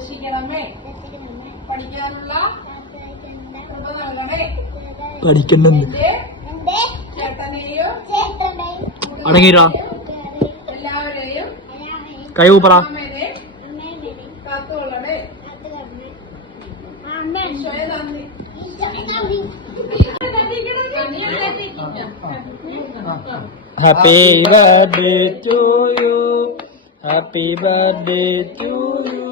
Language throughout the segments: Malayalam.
രക്ഷിക്കണമേ. പഠിക്കാനുള്ള കൃപ നൽകണേ. എന്റെ ചേട്ടനെയും അടങ്ങിരാ എല്ലാവരെയും കൈകൂപ്പറ കാത്തുകൊള്ളണേ. ഈശോയെ നന്ദി. Happy birthday to you. Happy birthday to you.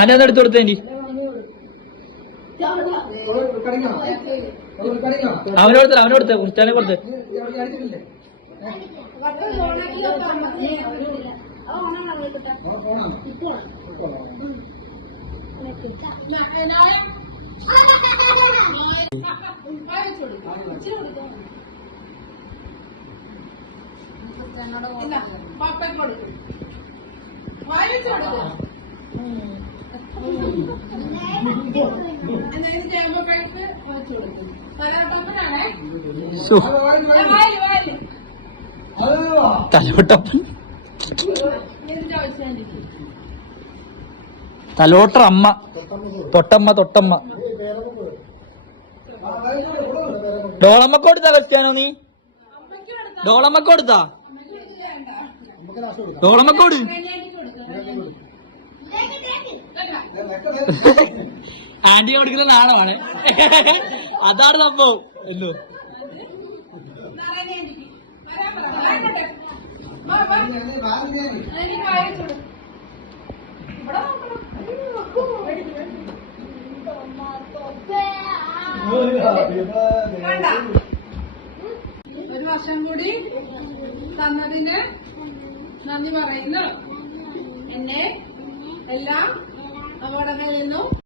അതൊന്ന് എടുത്തു കൊടുത്തേണ്ടി. അവനോടുത്ത കുറിച്ചാനെ കൊടുത്ത്. പാപ്പയ്ക്ക് കൊടുക്കും. വായിച്ചു കൊടുക്കും. എന്തെങ്കിലും ചെയ്യുമ്പോ കഴിച്ച് വായിച്ചു കൊടുക്കും. തലയോട്ടപ്പനാണേ. തലോട്ടപ്പൻ ഇതിന്റെ ആവശ്യം തലോട്ട അമ്മ തൊട്ടമ്മ തൊട്ടമ്മ. ഡോളമ്മക്ക് കൊടുത്താ ക്രിസ്ത്യാനോ നീ? ഡോളമ്മക്ക് കൊടുത്താ? ഡോളമ്മക്കോട് ആന്റി കൊടുക്കുന്ന നാണമാണ്. അതാണ് സംഭവം. എന്തോ ഒരു വർഷം കൂടി തന്നതിന് നന്ദി പറയുന്നു. എന്നെ എല്ലാം അപകടങ്ങളിൽ നിന്നും